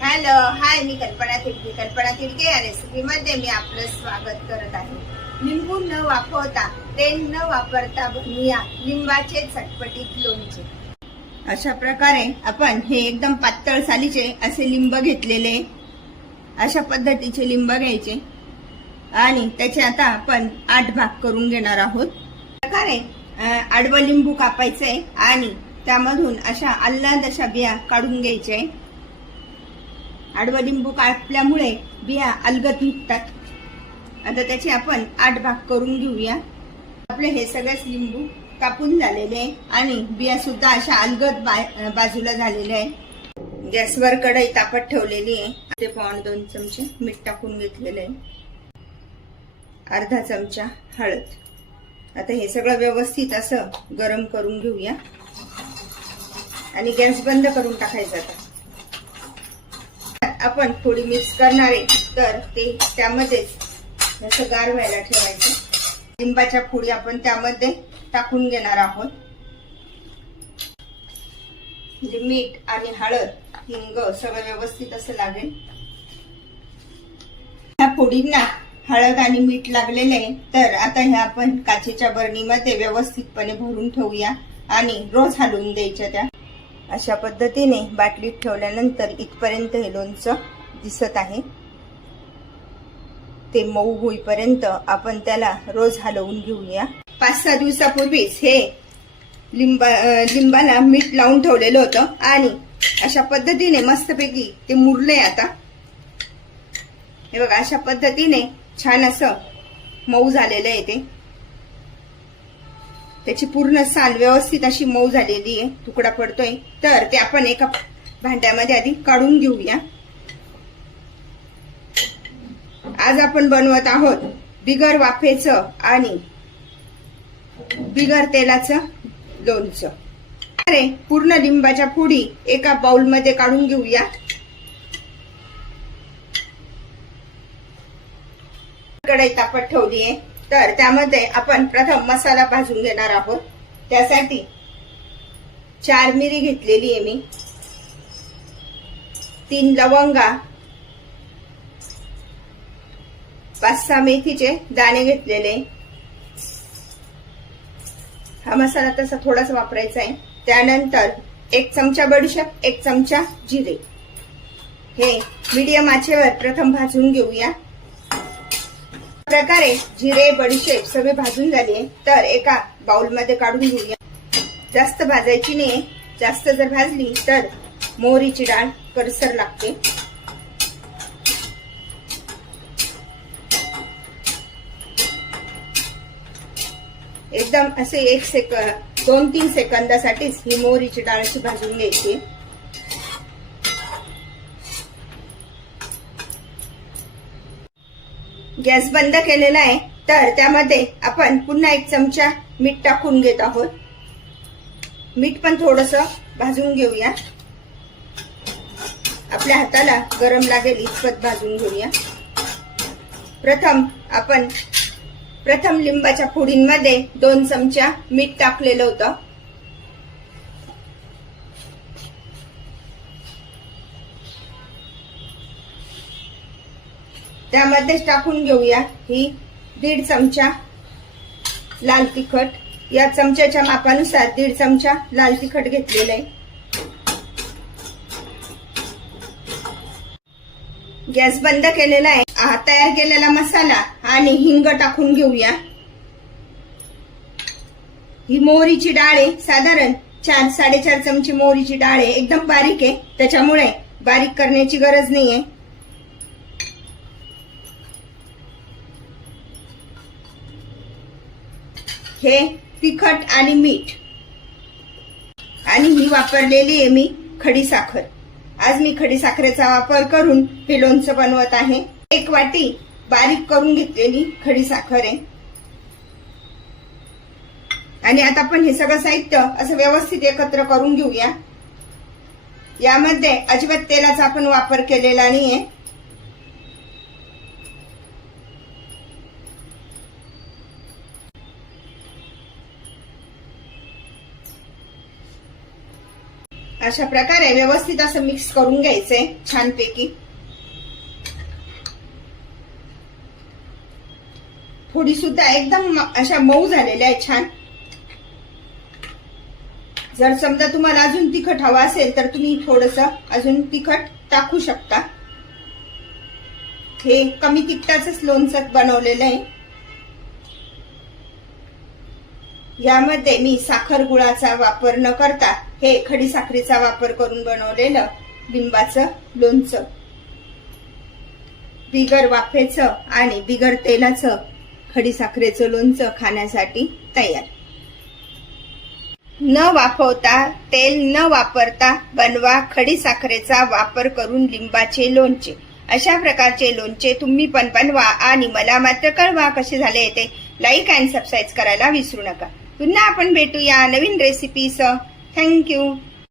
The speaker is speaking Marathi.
हॅलो हाय मी कल्पना तिडके कल्पना तिडके या रेसिपी मध्ये मी आपलं स्वागत करत आहे. लिंबू न वापरता तेल न वापरता बनवूया लिंबाचे चटपटीत लोणचे. अशा प्रकारे आपण हे एकदम पातळ सालीचे असे लिंब घेतलेले. अशा पद्धतीचे लिंब घ्यायचे. आणि त्याचे आता आपण आठ भाग करून घेणार आहोत. प्रकारे आडवं लिंबू कापायचंय आणि त्यामधून अशा अल्लाद अशा बिया काढून घ्यायचे. आडवा लिंबू कापल्यामुळे बिया अलगद निघतात. आता त्याचे आपण आठ भाग करून घेऊया. आपले हे सगळेच लिंबू कापून झालेले आहे आणि बिया सुद्धा अशा अलगद बा- बाजूला झालेल्या आहे गॅसवर कढई तापत ठेवलेली आहे. ते पावण दोन चमचे मीठ टाकून घेतलेले आहे. अर्धा चमचा हळद. आता हे सगळं व्यवस्थित असं गरम करून घेऊया. आणि गॅस बंद करून टाकायचा आता. आपण थोडी मिक्स करणार आहे तर ते त्यामध्येच जसं गार व्हायला ठेवायचं. लिंबाच्या फोडी आपण त्यामध्ये टाकून घेणार आहोत. म्हणजे मीठ आणि हळद हिंग सगळं व्यवस्थित असं लागेल. ह्या फोडींना हळद आणि मीठ लागलेले आहे तर आता ह्या आपण काचेच्या बरणीमध्ये व्यवस्थितपणे भरून ठेवूया आणि रोज हलवून द्यायच्या त्या. अशा पद्धतीने बाटलीत ठेवल्यानंतर इथपर्यंत हे लोणचं दिसत आहे. ते मऊ होईपर्यंत आपण त्याला रोज हलवून घेऊया. पाच सहा दिवसापूर्वीच हे लिंबा लिंबाला मीठ लावून ठेवलेलं होतं आणि अशा पद्धतीने मस्तपैकी ते मुरले आता. हे बघा अशा पद्धतीने छान असं मऊ झालेलं आहे ते. त्याची पूर्ण साल व्यवस्थित अशी मऊ झालेली आहे. तुकडा पडतोय. तर ते आपण एका भांड्यामध्ये आधी काढून घेऊया. आज आपण बनवत आहोत बिगर वाफेचं आणि बिगर तेलाचं लोणचं. अरे पूर्ण लिंबाच्या पुडी एका बाउलमध्ये काढून घेऊया. कढई तापत ठेवली आहे. तर त्यामध्ये आपण प्रथम मसाला भाजून घेणार आहोत. त्यासाठी चार मिरी घेतलेली आहे मी. तीन लवंगा पाच सहा मेथीचे दाणे घेतलेले. हा मसाला तसा थोडाच वापरायचा आहे. त्यानंतर एक चमचा बडीशेप एक चमचा जिरे. हे मीडियम आचेवर प्रथम भाजून घेऊया. प्रकारे जिरे बडीशेप सगळे भाजून झाले तर एका बाउलमध्ये काढून घेऊया. जास्त भाजायची नाही. जास्त जर भाजली तर मोहरीची डाळ करसर लागते. एकदम असे एक सेकंद दोन तीन सेकंदासाठीच ही मोहरीची डाळ अशी भाजून घ्यायची. गॅस बंद केलेला आहे तर त्यामध्ये आपण पुन्हा एक चमचा मीठ टाकून घेत आहोत. मीठ पण थोडस भाजून घेऊया. आपल्या हाताला गरम लागेल इतपत भाजून घेऊया. प्रथम आपण प्रथम लिंबाच्या फोडींमध्ये दोन चमचा मीठ टाकलेलं होतं. त्यामध्येच टाकून घेऊया ही दीड चमचा लाल तिखट. या चमच्याच्या मापानुसार दीड चमचा लाल तिखट घेतलेलं आहे. गॅस बंद केलेला आहे. हा तयार केलेला मसाला आणि हिंग टाकून घेऊया. ही मोहरीची डाळ आहे. साधारण चार साडेचार चमची मोहरीची डाळ आहे. एकदम बारीक आहे. त्याच्यामुळे बारीक करण्याची गरज नाहीये. हे तिखट आणि मीठ. आणि ही वापरलेली आहे मी खडी साखर. आज मी खडी साखरेचा वापर करून हे लोणचं बनवत आहे. एक वाटी बारीक करून घेतलेली खडी साखर आहे. आणि आता आपण हे सगळं साहित्य असं व्यवस्थित एकत्र करून घेऊया. यामध्ये अजिबात तेलाचा आपण वापर केलेला नाहीये. अशा प्रकारे व्यवस्थित असं मिक्स करून घ्यायचंय छानपैकी. थोडी सुद्धा एकदम अशा मऊ झालेल्या आहेत छान. जर समजा तुम्हाला अजून तिखट हवा असेल तर तुम्ही थोडस अजून तिखट टाकू शकता. हे कमी तिखटाच लोणचं बनवलेलं आहे. यामध्ये मी साखर गुळाचा वापर न करता हे खडी साखरेचा वापर करून बनवलेलं लिंबाचं लोणचं. बिगर वाफेचं आणि बिगर तेलाचं खडी साखरेचं लोणचं खाण्यासाठी तयार. न वाफवता तेल न वापरता बनवा खडी साखरेचा वापर करून लिंबाचे लोणचे. अशा प्रकारचे लोणचे तुम्ही पण बनवा आणि मला मात्र कळवा कसे झाले ते. लाईक अँड सबस्क्राईब करायला विसरू नका. पुन्हा आपण भेटूया नवीन रेसिपीसह থ্যাংক ইউ